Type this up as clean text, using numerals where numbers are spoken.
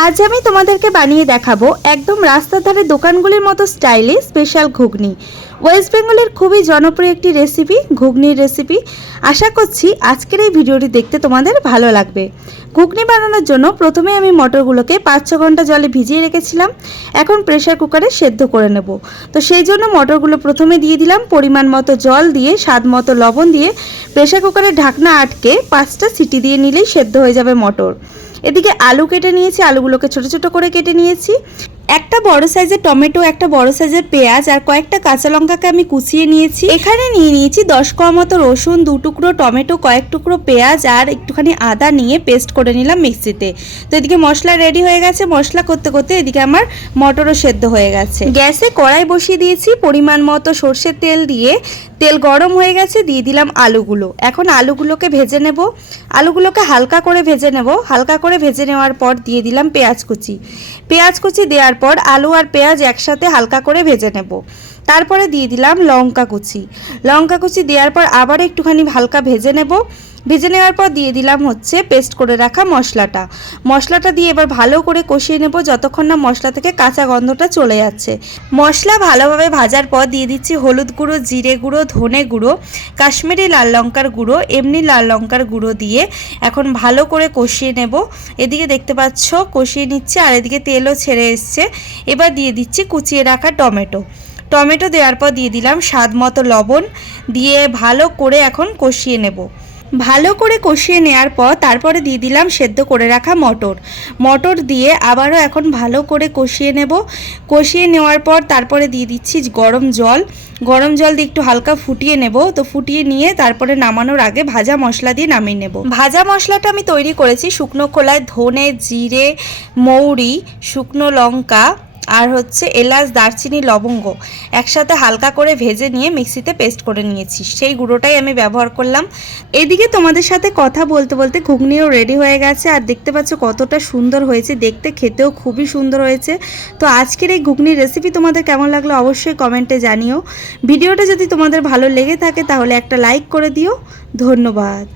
আজ আমি তোমাদেরকে বানিয়ে দেখাবো একদম রাস্তার ধারে দোকানগুলির মতো স্টাইলে স্পেশাল ঘুগনি। ওয়েস্ট বেঙ্গলের খুবই জনপ্রিয় একটি রেসিপি, ঘুগনির রেসিপি। আশা করছি আজকের এই ভিডিওটি দেখতে তোমাদের ভালো লাগবে। ঘুগনি বানানোর জন্য প্রথমে আমি মটরগুলোকে 5-6 ঘন্টা জলে ভিজিয়ে রেখেছিলাম। এখন প্রেসার কুকারে সেদ্ধ করে নেব। তো সেই জন্য মটরগুলো প্রথমে দিয়ে দিলাম, পরিমাণ মতো জল দিয়ে, স্বাদ মতো লবণ দিয়ে প্রেসার কুকারের ঢাকনা আটকে 5টা সিটি দিয়ে নিলেই সেদ্ধ হয়ে যাবে মটর। এদিকে আলু কেটে নিয়েছি, আলুগুলোকে ছোট ছোট করে কেটে নিয়েছি। একটা বড় সাইজের টমেটো, একটা বড় সাইজের পেঁয়াজ আর কয়েকটা কাঁচা লঙ্কাকে আমি কুচিয়ে নিয়েছি। এখানে নিয়ে নিয়েছি 10 কোয়া মতো রসুন, 2 টুকরো টমেটো, কয়েক টুকরো পেঁয়াজ আর একটুখানি আদা নিয়ে পেস্ট করে নিলাম মিক্সিতে। তো এদিকে মশলা রেডি হয়ে গেছে। মশলা করতে করতে এদিকে আমার মটরও সেদ্ধ হয়ে গেছে। গ্যাসে কড়াই বসিয়ে দিয়েছি, পরিমাণ মতো সর্ষের তেল দিয়ে তেল গরম হয়ে গেছে, দিয়ে দিলাম আলুগুলো। এখন আলুগুলোকে ভেজে নেব। আলুগুলোকে হালকা করে ভেজে নেব। হালকা করে ভেজে নেওয়ার পর দিয়ে দিলাম পেঁয়াজ কুচি। পেঁয়াজ কুচি দেওয়ার পর আলু আর পেঁয়াজ একসাথে হালকা করে ভেজে নেব। তারপরে দিয়ে দিলাম লঙ্কা কুচি। লঙ্কা কুচি দেওয়ার পর আবার একটুখানি হালকা ভেজে নেব। ভেজে নেওয়ার পর দিয়ে দিলাম পেস্ট করে রাখা মশলাটা। মশলাটা দিয়ে এবার ভালো করে কষিয়ে নেব যতক্ষণ না মশলা থেকে কাঁচা গন্ধটা চলে যাচ্ছে। মশলা ভালোভাবে ভাজার পর দিয়ে দিচ্ছি হলুদ গুঁড়ো, জিরে গুঁড়ো, ধনে গুঁড়ো, কাশ্মীরি লাল লঙ্কার গুঁড়ো, এমনি লাল লঙ্কার গুঁড়ো দিয়ে এখন ভালো করে কষিয়ে নেব। এদিকে দেখতে পাচ্ছ কষিয়ে নিচ্ছে আর এদিকে তেলও ছেড়ে এসছে। এবার দিয়ে দিচ্ছি কুচিয়ে রাখা টমেটো দেওয়ার পর দিয়ে দিলাম স্বাদ মতো লবণ দিয়ে ভালো করে এখন কষিয়ে নেব। ভালো করে কষিয়ে নেওয়ার পর তারপরে দিয়ে দিলাম সেদ্ধ করে রাখা মটর দিয়ে আবারও এখন ভালো করে কষিয়ে নেব। কষিয়ে নেওয়ার পর তারপরে দিয়ে দিচ্ছি গরম জল দিয়ে একটু হালকা ফুটিয়ে নেব। তো ফুটিয়ে নিয়ে তারপরে নামানোর আগে ভাজা মশলা দিয়ে নামিয়ে নেব। ভাজা মশলাটা আমি তৈরি করেছি শুকনো খোলায় ধনে, জিরে, মৌরি, শুকনো লঙ্কা আর এলাচ, দারচিনি, লবঙ্গ একসাথে হালকা করে ভেজে নিয়ে মিক্সিতে পেস্ট করে নিয়েছি। সেই গুঁড়োটাই আমি ব্যবহার করলাম। এদিকে তোমাদের সাথে কথা বলতে বলতে ঘুগনিও রেডি হয়ে গেছে আর দেখতে পাচ্ছ কতটা সুন্দর হয়েছে দেখতে, খেতেও খুবই সুন্দর হয়েছে। তো আজকের এই ঘুগনির রেসিপি তোমাদের কেমন লাগলো অবশ্যই কমেন্টে জানিও। ভিডিওটা যদি তোমাদের ভালো লেগে থাকে তাহলে একটা লাইক করে দিও। ধন্যবাদ।